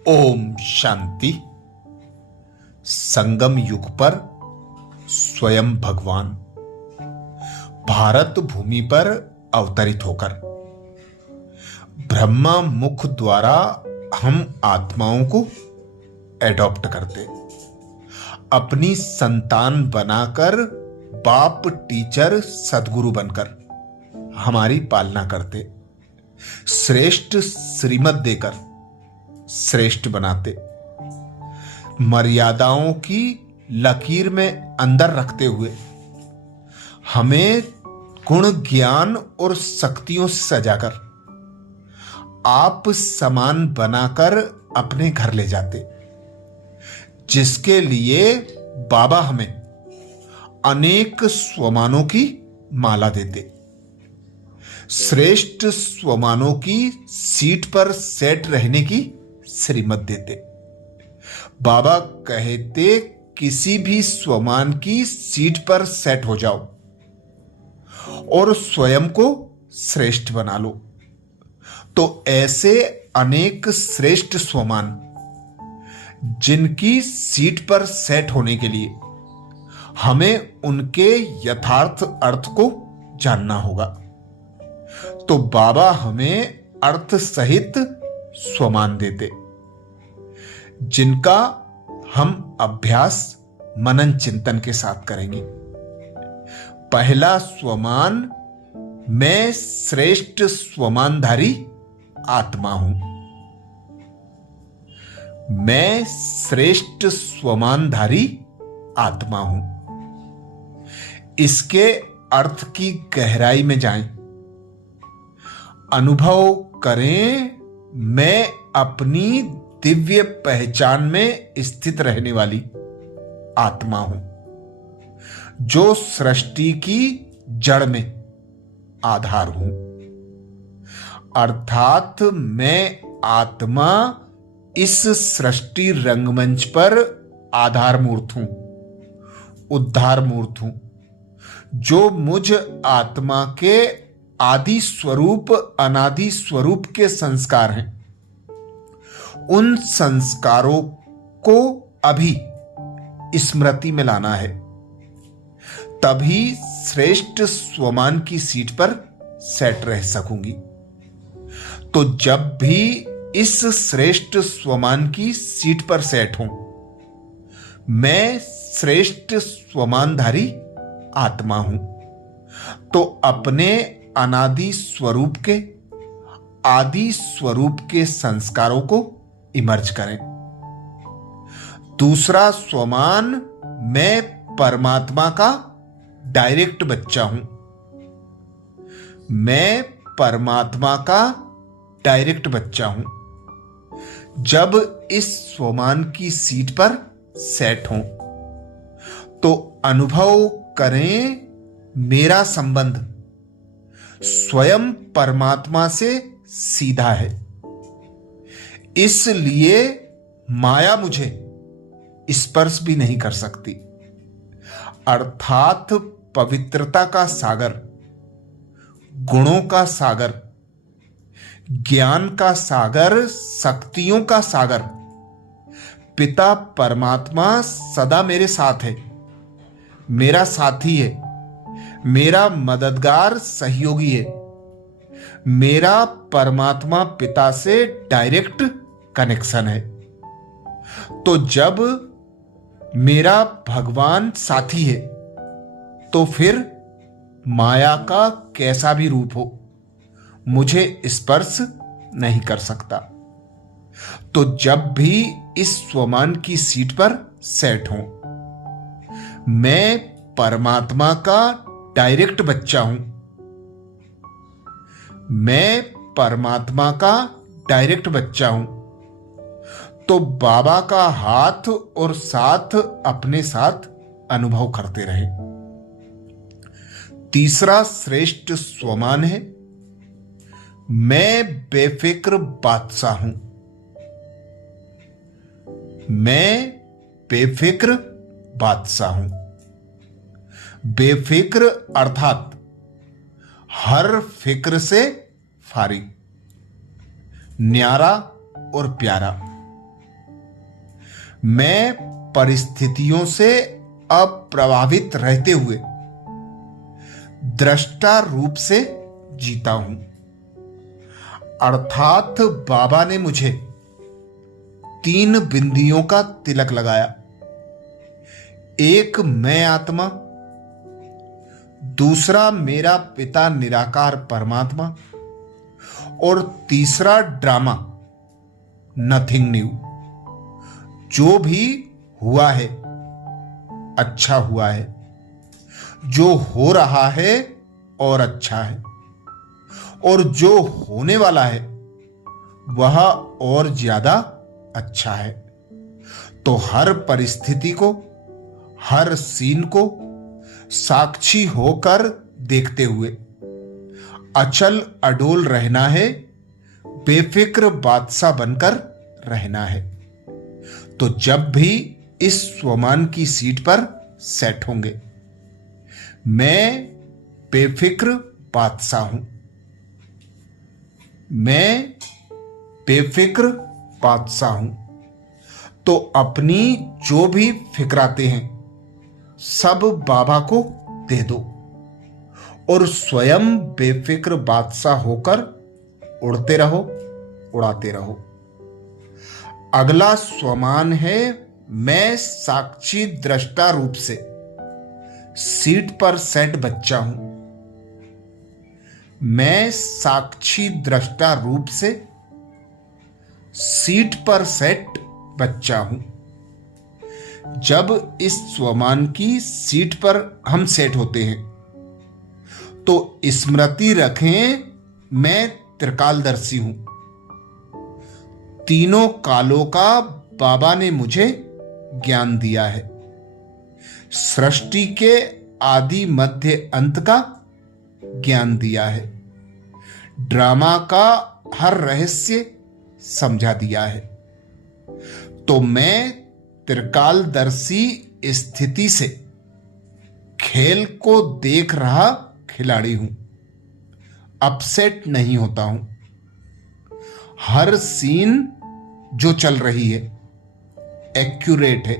ओम शांति। संगम युग पर स्वयं भगवान भारत भूमि पर अवतरित होकर ब्रह्मा मुख द्वारा हम आत्माओं को एडॉप्ट करते, अपनी संतान बनाकर बाप टीचर सदगुरु बनकर हमारी पालना करते, श्रेष्ठ श्रीमत देकर श्रेष्ठ बनाते, मर्यादाओं की लकीर में अंदर रखते हुए हमें गुण ज्ञान और शक्तियों से सजाकर आप समान बनाकर अपने घर ले जाते, जिसके लिए बाबा हमें अनेक स्वमानों की माला देते, श्रेष्ठ स्वमानों की सीट पर सेट रहने की श्रीमत देते। बाबा कहते किसी भी स्वमान की सीट पर सेट हो जाओ और स्वयं को श्रेष्ठ बना लो। तो ऐसे अनेक श्रेष्ठ स्वमान जिनकी सीट पर सेट होने के लिए हमें उनके यथार्थ अर्थ को जानना होगा। तो बाबा हमें अर्थ सहित स्वमान देते, जिनका हम अभ्यास मनन चिंतन के साथ करेंगे। पहला स्वमान, मैं श्रेष्ठ स्वमानधारी आत्मा हूं। मैं श्रेष्ठ स्वमानधारी आत्मा हूं। इसके अर्थ की गहराई में जाएं, अनुभव करें। मैं अपनी दिव्य पहचान में स्थित रहने वाली आत्मा हूं, जो सृष्टि की जड़ में आधार हूं। अर्थात मैं आत्मा इस सृष्टि रंगमंच पर आधार मूर्त हूं, उद्धार मूर्त हूं, जो मुझ आत्मा के आदि स्वरूप अनादि स्वरूप के संस्कार हैं। उन संस्कारों को अभी स्मृति में लाना है, तभी श्रेष्ठ स्वमान की सीट पर सेट रह सकूंगी। तो जब भी इस श्रेष्ठ स्वमान की सीट पर सेट हूं, मैं श्रेष्ठ स्वमानधारी आत्मा हूं, तो अपने अनादि स्वरूप के आदि स्वरूप के संस्कारों को इमर्ज करें। दूसरा स्वमान, मैं परमात्मा का डायरेक्ट बच्चा हूं। मैं परमात्मा का डायरेक्ट बच्चा हूं। जब इस स्वमान की सीट पर सेट हों, तो अनुभव करें मेरा संबंध स्वयं परमात्मा से सीधा है। इसलिए माया मुझे स्पर्श भी नहीं कर सकती। अर्थात पवित्रता का सागर, गुणों का सागर, ज्ञान का सागर, शक्तियों का सागर पिता परमात्मा सदा मेरे साथ है, मेरा साथी है, मेरा मददगार सहयोगी है। मेरा परमात्मा पिता से डायरेक्ट कनेक्शन है। तो जब मेरा भगवान साथी है, तो फिर माया का कैसा भी रूप हो मुझे स्पर्श नहीं कर सकता। तो जब भी इस स्वमान की सीट पर सेट हूं, मैं परमात्मा का डायरेक्ट बच्चा हूं। मैं परमात्मा का डायरेक्ट बच्चा हूं, तो बाबा का हाथ और साथ अपने साथ अनुभव करते रहे। तीसरा श्रेष्ठ स्वमान है, मैं बेफिक्र बादशाह हूं। मैं बेफिक्र बादशाह हूं। बेफिक्र अर्थात हर फिक्र से फारिग, न्यारा और प्यारा, मैं परिस्थितियों से अप्रभावित रहते हुए दृष्टा रूप से जीता हूं। अर्थात बाबा ने मुझे 3 बिंदियों का तिलक लगाया। एक मैं आत्मा, दूसरा मेरा पिता निराकार परमात्मा, और तीसरा ड्रामा नथिंग न्यू। जो भी हुआ है अच्छा हुआ है, जो हो रहा है और अच्छा है, और जो होने वाला है वह और ज्यादा अच्छा है। तो हर परिस्थिति को, हर सीन को साक्षी होकर देखते हुए अचल अडोल रहना है, बेफिक्र बादशाह बनकर रहना है। तो जब भी इस स्वमान की सीट पर सेट होंगे, मैं बेफिक्र बादशाह हूं, मैं बेफिक्र बादशाह हूं। तो अपनी जो भी फिक्राते हैं सब बाबा को दे दो और स्वयं बेफिक्र बादशाह होकर उड़ते रहो, उड़ाते रहो। अगला स्वमान है मैं साक्षी दृष्टा रूप से सीट पर सेट बच्चा हूं। मैं साक्षी दृष्टा रूप से सीट पर सेट बच्चा हूं। जब इस स्वमान की सीट पर हम सेट होते हैं तो स्मृति रखें मैं त्रिकालदर्शी हूं। तीनों कालों का बाबा ने मुझे ज्ञान दिया है। सृष्टि के आदि मध्य अंत का ज्ञान दिया है। ड्रामा का हर रहस्य समझा दिया है। तो मैं त्रिकालदर्शी स्थिति से खेल को देख रहा खिलाड़ी हूं। अपसेट नहीं होता हूं। हर सीन जो चल रही है एक्यूरेट है,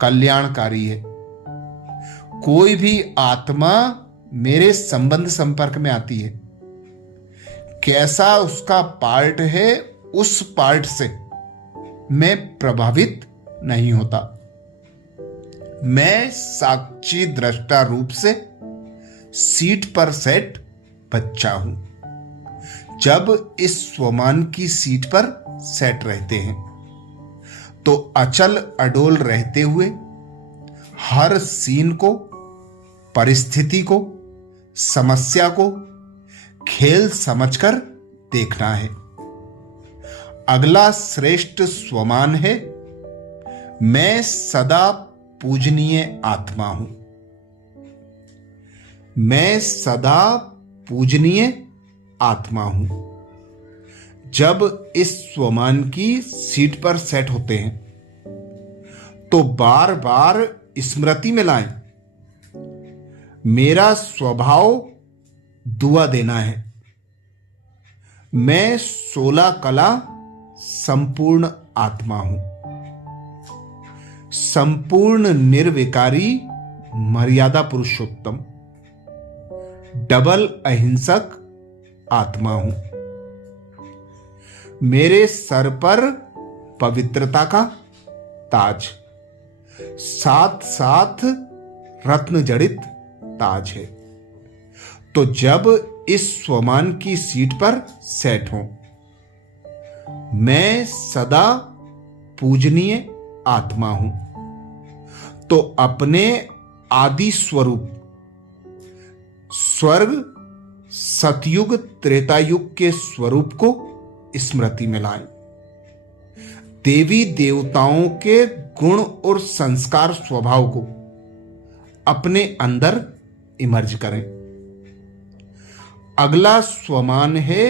कल्याणकारी है। कोई भी आत्मा मेरे संबंध संपर्क में आती है, कैसा उसका पार्ट है उस पार्ट से मैं प्रभावित नहीं होता। मैं साक्षी दृष्टा रूप से सीट पर सेट बच्चा हूं। जब इस स्वमान की सीट पर सेट रहते हैं तो अचल अडोल रहते हुए हर सीन को, परिस्थिति को, समस्या को खेल समझकर देखना है। अगला श्रेष्ठ स्वमान है मैं सदा पूजनीय आत्मा हूं। मैं सदा पूजनीय आत्मा हूं। जब इस स्वमान की सीट पर सेट होते हैं तो बार बार स्मृति में लाएं मेरा स्वभाव दुआ देना है। मैं 16 कला संपूर्ण आत्मा हूं। संपूर्ण निर्विकारी मर्यादा पुरुषोत्तम डबल अहिंसक आत्मा हूं। मेरे सर पर पवित्रता का ताज, साथ साथ रत्न जड़ित ताज है। तो जब इस स्वमान की सीट पर सेट हो, मैं सदा पूजनीय आत्मा हूं। तो अपने आदि स्वरूप स्वर्ग, सतयुग, त्रेतायुग के स्वरूप को स्मृति में लाएं। देवी देवताओं के गुण और संस्कार स्वभाव को अपने अंदर इमर्ज करें। अगला स्वमान है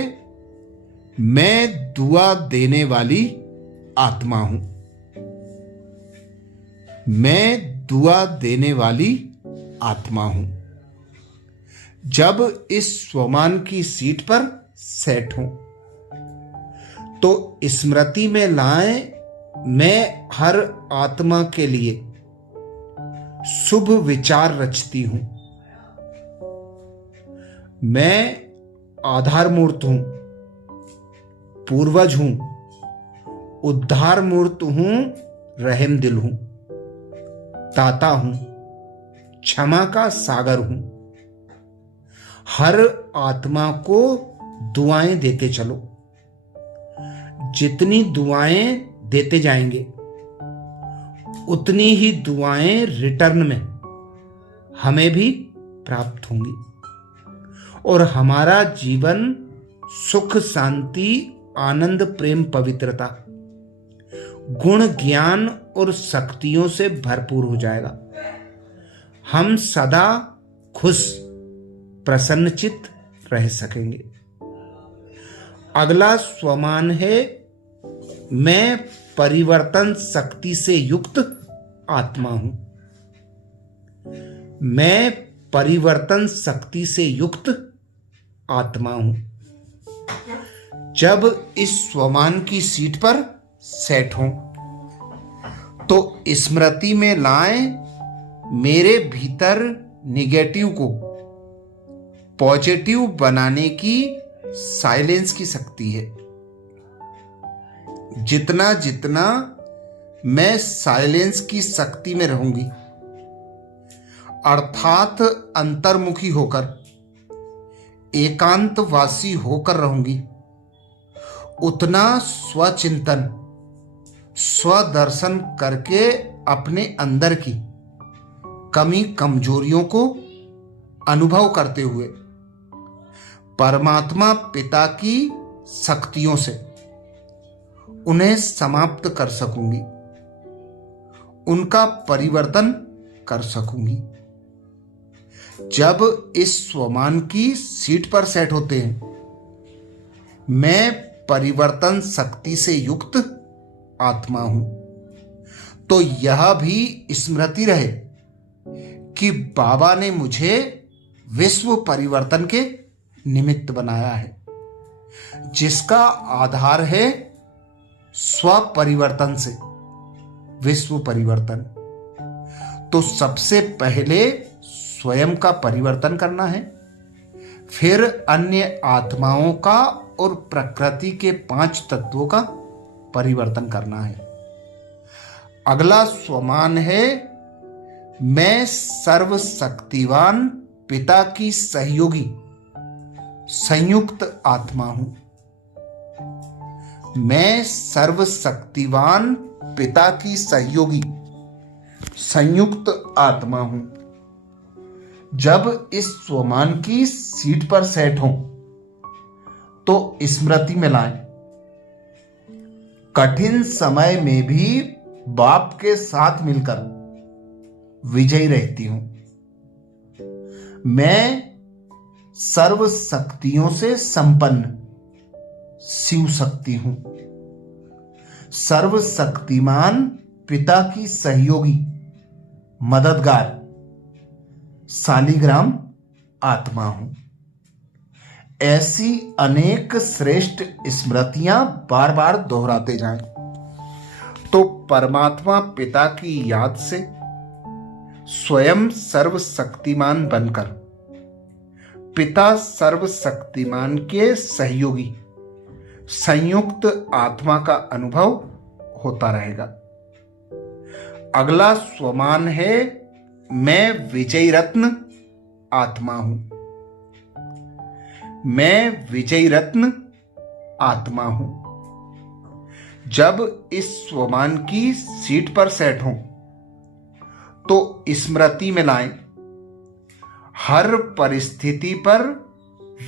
मैं दुआ देने वाली आत्मा हूं। मैं दुआ देने वाली आत्मा हूं। जब इस स्वमान की सीट पर सेट हो तो स्मृति में लाएं मैं हर आत्मा के लिए शुभ विचार रचती हूं। मैं आधार मूर्त हूं, पूर्वज हूं, उद्धार मूर्त हूं, रहम दिल हूं, दाता हूं, क्षमा का सागर हूं। हर आत्मा को दुआएं देते चलो। जितनी दुआएं देते जाएंगे उतनी ही दुआएं रिटर्न में हमें भी प्राप्त होंगी और हमारा जीवन सुख, शांति, आनंद, प्रेम, पवित्रता, गुण, ज्ञान और शक्तियों से भरपूर हो जाएगा। हम सदा खुश, प्रसन्नचित्त रह सकेंगे। अगला स्वमान है, मैं परिवर्तन शक्ति से युक्त आत्मा हूं। मैं परिवर्तन शक्ति से युक्त आत्मा हूं। जब इस स्वमान की सीट पर सेट हों तो स्मृति में लाएं, मेरे भीतर निगेटिव को पॉजिटिव बनाने की साइलेंस की शक्ति है। जितना जितना मैं साइलेंस की शक्ति में रहूंगी, अर्थात अंतर्मुखी होकर, एकांतवासी होकर रहूंगी, उतना स्वचिंतन, स्वदर्शन करके अपने अंदर की कमी कमजोरियों को अनुभव करते हुए परमात्मा पिता की शक्तियों से उन्हें समाप्त कर सकूंगी, उनका परिवर्तन कर सकूंगी। जब इस स्वमान की सीट पर सेट होते हैं, मैं परिवर्तन शक्ति से युक्त आत्मा हूं, तो यह भी स्मृति रहे कि बाबा ने मुझे विश्व परिवर्तन के निमित्त बनाया है, जिसका आधार है स्व परिवर्तन से विश्व परिवर्तन। तो सबसे पहले स्वयं का परिवर्तन करना है, फिर अन्य आत्माओं का और प्रकृति के 5 तत्वों का परिवर्तन करना है। अगला स्वमान है, मैं सर्वशक्तिवान पिता की सहयोगी संयुक्त आत्मा हूं। मैं सर्वशक्तिवान पिता की सहयोगी संयुक्त आत्मा हूं। जब इस स्वमान की सीट पर सेट हो तो स्मृति में लाएं, कठिन समय में भी बाप के साथ मिलकर विजयी रहती हूं। मैं सर्व शक्तियों से संपन्न शिव शक्ति हूं। सर्वशक्तिमान पिता की सहयोगी, मददगार, शालिग्राम आत्मा हूं। ऐसी अनेक श्रेष्ठ स्मृतियां बार बार दोहराते जाएं तो परमात्मा पिता की याद से स्वयं सर्वशक्तिमान बनकर पिता सर्वशक्तिमान के सहयोगी संयुक्त आत्मा का अनुभव होता रहेगा। अगला स्वमान है, मैं विजय रत्न आत्मा हूं। मैं विजय रत्न आत्मा हूं। जब इस स्वमान की सीट पर सेट हो तो स्मृति में लाएं, हर परिस्थिति पर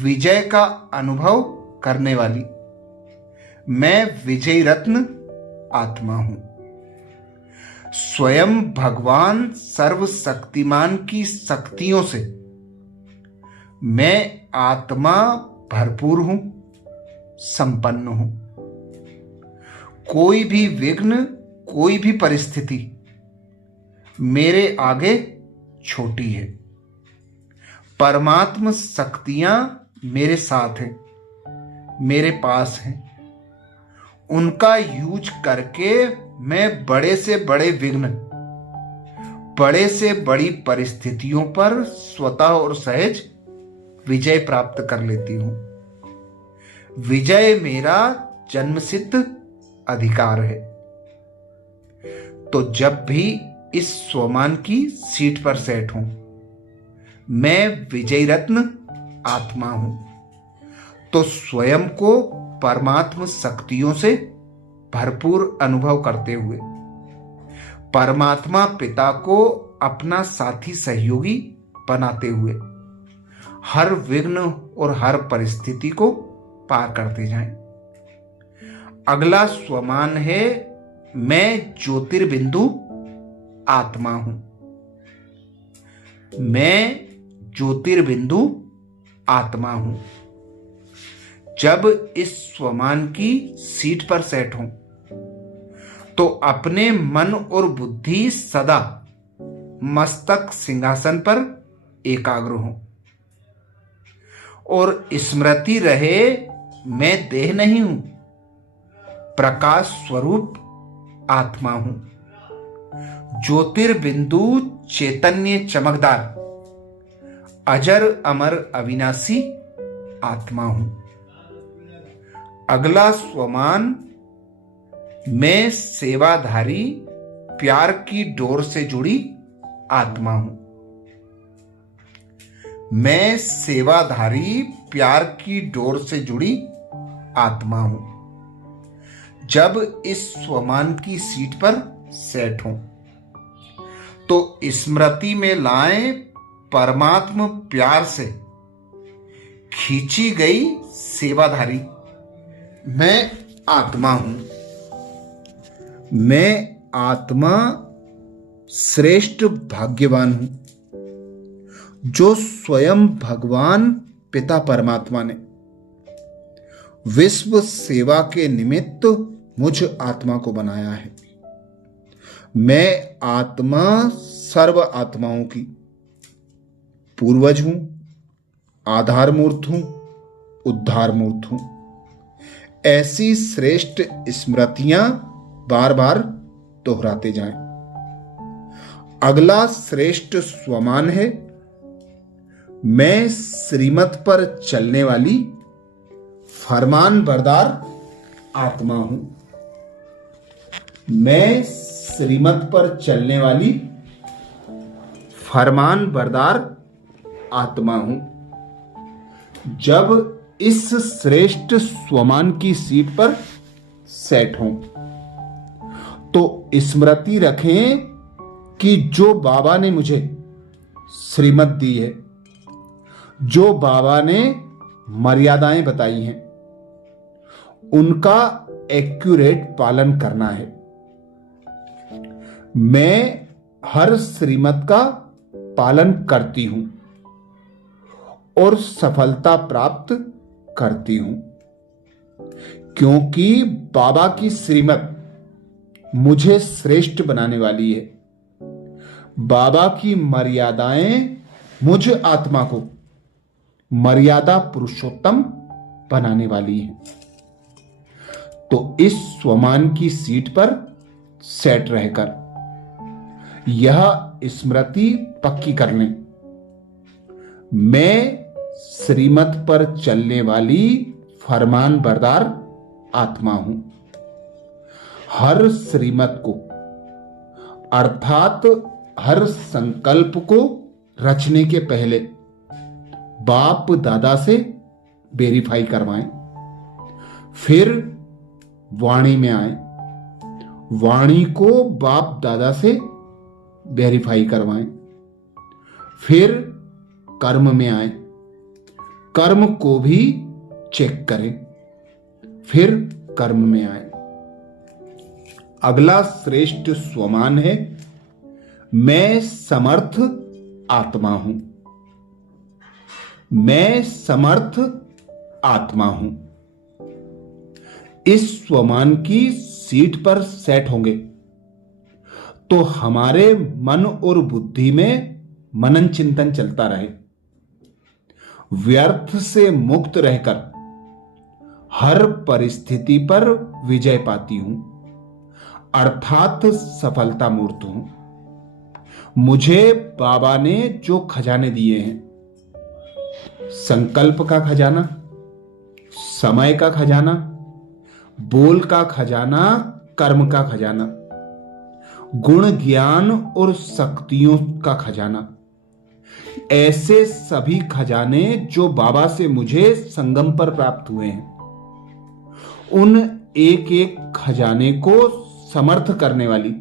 विजय का अनुभव करने वाली मैं विजय रत्न आत्मा हूं। स्वयं भगवान सर्वशक्तिमान की शक्तियों से मैं आत्मा भरपूर हूं, संपन्न हूं। कोई भी विघ्न, कोई भी परिस्थिति मेरे आगे छोटी है। परमात्म शक्तियां मेरे साथ हैं, मेरे पास हैं। उनका यूज करके मैं बड़े से बड़े विघ्न, बड़े से बड़ी परिस्थितियों पर स्वतः और सहज विजय प्राप्त कर लेती हूं। विजय मेरा जन्मसिद्ध अधिकार है। तो जब भी इस स्वमान की सीट पर सेट हूं, मैं विजय रत्न आत्मा हूं, तो स्वयं को परमात्म शक्तियों से भरपूर अनुभव करते हुए परमात्मा पिता को अपना साथी सहयोगी बनाते हुए हर विघ्न और हर परिस्थिति को पार करते जाएं। अगला स्वमान है, मैं ज्योतिर्बिंदु आत्मा हूं। मैं ज्योतिर्बिंदु आत्मा हूं। जब इस स्वमान की सीट पर सेट हूं, तो अपने मन और बुद्धि सदा मस्तक सिंहासन पर एकाग्र हो और स्मृति रहे, मैं देह नहीं हूं, प्रकाश स्वरूप आत्मा हूं। ज्योतिर्बिंदु चैतन्य चमकदार अजर अमर अविनाशी आत्मा हूं। अगला स्वमान, मैं सेवाधारी प्यार की डोर से जुड़ी आत्मा हूं। मैं सेवाधारी प्यार की डोर से जुड़ी आत्मा हूं। जब इस स्वमान की सीट पर सेट हूं, तो स्मृति में लाएं परमात्म प्यार से खींची गई सेवाधारी मैं आत्मा हूं। मैं आत्मा श्रेष्ठ भाग्यवान हूं, जो स्वयं भगवान पिता परमात्मा ने विश्व सेवा के निमित्त मुझ आत्मा को बनाया है। मैं आत्मा सर्व आत्माओं की पूर्वज हूं, आधार मूर्त हूं, उद्धार मूर्त हूं। ऐसी श्रेष्ठ स्मृतियां बार बार दोहराते जाएं। अगला श्रेष्ठ स्वमान है, मैं श्रीमत पर चलने वाली फरमान बरदार आत्मा हूं। मैं श्रीमत पर चलने वाली फरमान बरदार आत्मा हूं। जब इस श्रेष्ठ स्वमान की सीट पर सेट हों, तो स्मृति रखें कि जो बाबा ने मुझे श्रीमत दी है, जो बाबा ने मर्यादाएं बताई हैं, उनका एक्यूरेट पालन करना है। मैं हर श्रीमत का पालन करती हूं और सफलता प्राप्त करती हूं, क्योंकि बाबा की श्रीमत मुझे श्रेष्ठ बनाने वाली है। बाबा की मर्यादाएं मुझ आत्मा को मर्यादा पुरुषोत्तम बनाने वाली है। तो इस स्वमान की सीट पर सेट रहकर यह स्मृति पक्की कर लें, मैं श्रीमत पर चलने वाली फरमान बरदार आत्मा हूं। हर श्रीमत को अर्थात हर संकल्प को रचने के पहले बाप दादा से वेरीफाई करवाएं, फिर वाणी में आए, वाणी को बाप दादा से वेरीफाई करवाएं, फिर कर्म में आए, कर्म को भी चेक करें, फिर कर्म में आए। अगला श्रेष्ठ स्वमान है, मैं समर्थ आत्मा हूं। मैं समर्थ आत्मा हूं। इस स्वमान की सीट पर सेट होंगे तो हमारे मन और बुद्धि में मनन चिंतन चलता रहे। व्यर्थ से मुक्त रहकर हर परिस्थिति पर विजय पाती हूं। अर्थात सफलता मूर्त हूं। मुझे बाबा ने जो खजाने दिए हैं, संकल्प का खजाना, समय का खजाना, बोल का खजाना, कर्म का खजाना, गुण ज्ञान और शक्तियों का खजाना, ऐसे सभी खजाने जो बाबा से मुझे संगम पर प्राप्त हुए हैं, उन एक एक खजाने को समर्थ करने वाली,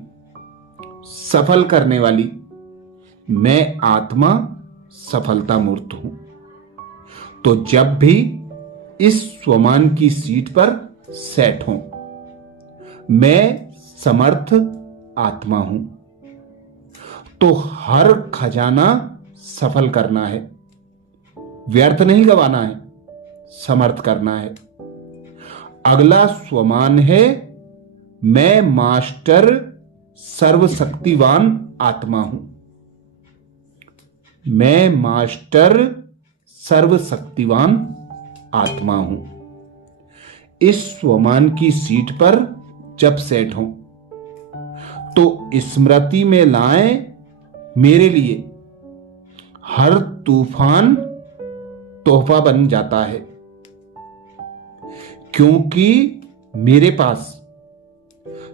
सफल करने वाली मैं आत्मा सफलता मूर्त हूं। तो जब भी इस स्वमान की सीट पर सेट हो, मैं समर्थ आत्मा हूं। तो हर खजाना सफल करना है, व्यर्थ नहीं गवाना है, समर्थ करना है। अगला स्वमान है, मैं मास्टर सर्वशक्तिवान आत्मा हूं। मैं मास्टर सर्वशक्तिवान आत्मा हूं। इस स्वमान की सीट पर जब सेट हो तो स्मृति में लाएं, मेरे लिए हर तूफान तोहफा बन जाता है, क्योंकि मेरे पास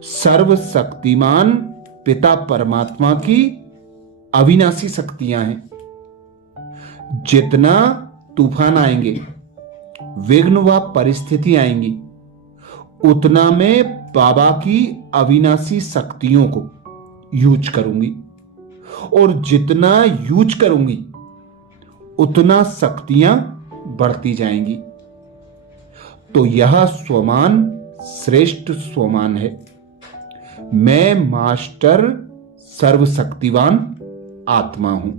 सर्वशक्तिमान पिता परमात्मा की अविनाशी शक्तियां हैं। जितना तूफान आएंगे, विघ्न व परिस्थिति आएंगी, उतना मैं बाबा की अविनाशी शक्तियों को यूज करूंगी, और जितना यूज करूंगी उतना शक्तियां बढ़ती जाएंगी। तो यह स्वमान श्रेष्ठ स्वमान है। मैं मास्टर सर्वशक्तिवान आत्मा हूं।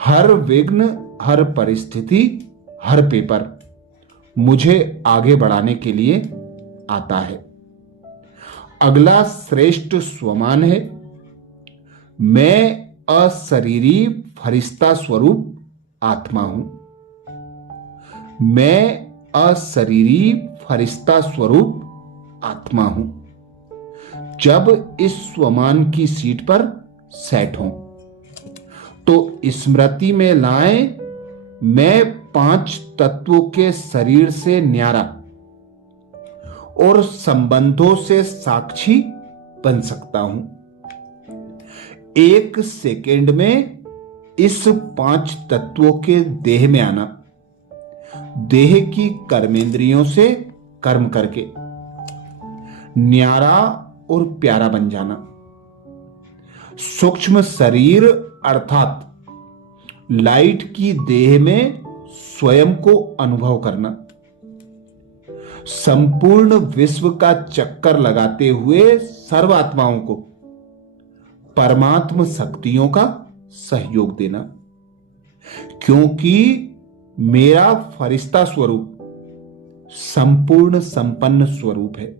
हर विघ्न, हर परिस्थिति, हर पेपर मुझे आगे बढ़ाने के लिए आता है। अगला श्रेष्ठ स्वमान है, मैं अशरीरी फरिश्ता स्वरूप आत्मा हूं। मैं अशरीरी फरिश्ता स्वरूप आत्मा हूं। जब इस स्वमान की सीट पर सेट हो तो स्मृति में लाएं, मैं 5 तत्वों के शरीर से न्यारा और संबंधों से साक्षी बन सकता हूं। 1 सेकेंड में इस 5 तत्वों के देह में आना, देह की कर्मेंद्रियों से कर्म करके न्यारा और प्यारा बन जाना। सूक्ष्म शरीर अर्थात लाइट की देह में स्वयं को अनुभव करना। संपूर्ण विश्व का चक्कर लगाते हुए सर्वात्माओं को परमात्म शक्तियों का सहयोग देना, क्योंकि मेरा फरिश्ता स्वरूप संपूर्ण संपन्न स्वरूप है।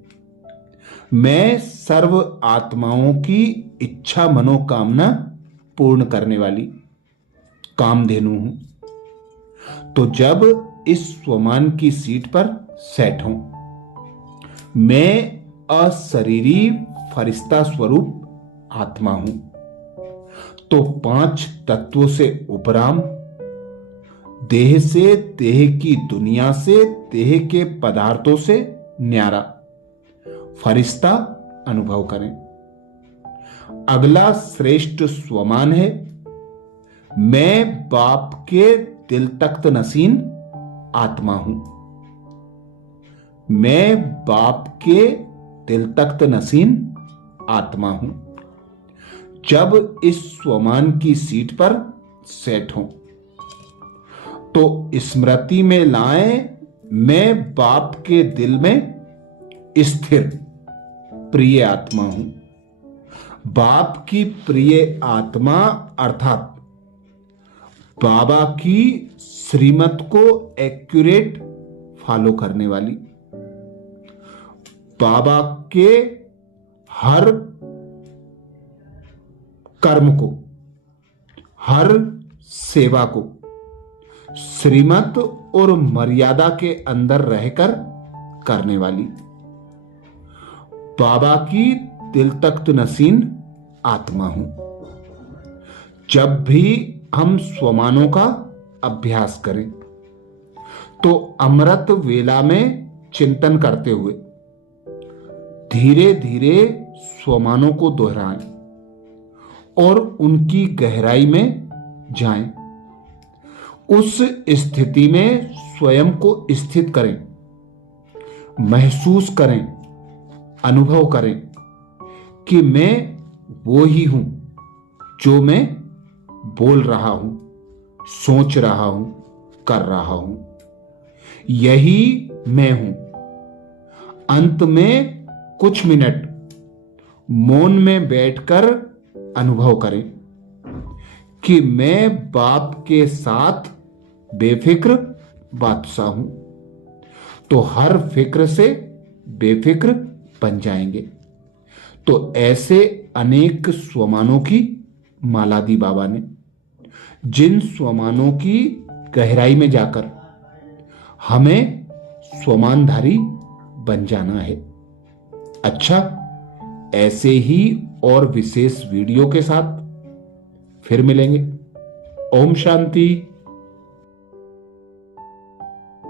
मैं सर्व आत्माओं की इच्छा मनोकामना पूर्ण करने वाली कामधेनु हूं। तो जब इस स्वमान की सीट पर सेट हो, मैं अशरीरी फरिश्ता स्वरूप आत्मा हूं। तो 5 तत्वों से उपराम, देह से, देह की दुनिया से, देह के पदार्थों से न्यारा फरिश्ता अनुभव करें। अगला श्रेष्ठ स्वमान है, मैं बाप के दिल तख्त नसीन आत्मा हूं। मैं बाप के दिल तख्त नसीन आत्मा हूं। जब इस स्वमान की सीट पर सेट हो तो स्मृति में लाएं, मैं बाप के दिल में स्थिर प्रिय आत्मा हूं। बाप की प्रिय आत्मा अर्थात बाबा की श्रीमत को एक्यूरेट फॉलो करने वाली, बाबा के हर कर्म को, हर सेवा को श्रीमत और मर्यादा के अंदर रहकर करने वाली, बाबा की दिल तख्त नसीन आत्मा हूं। जब भी हम स्वमानों का अभ्यास करें तो अमृत वेला में चिंतन करते हुए धीरे धीरे स्वमानों को दोहराएं और उनकी गहराई में जाएं। उस स्थिति में स्वयं को स्थित करें, महसूस करें, अनुभव करें कि मैं वो ही हूं जो मैं बोल रहा हूं, सोच रहा हूं, कर रहा हूं। यही मैं हूं। अंत में कुछ मिनट मौन में बैठकर अनुभव करें कि मैं बाप के साथ बेफिक्र बादशाह हूं, तो हर फिक्र से बेफिक्र बन जाएंगे। तो ऐसे अनेक स्वमानों की माला दी बाबा ने, जिन स्वमानों की गहराई में जाकर हमें स्वमानधारी बन जाना है। अच्छा, ऐसे ही और विशेष वीडियो के साथ फिर मिलेंगे। ओम शांति।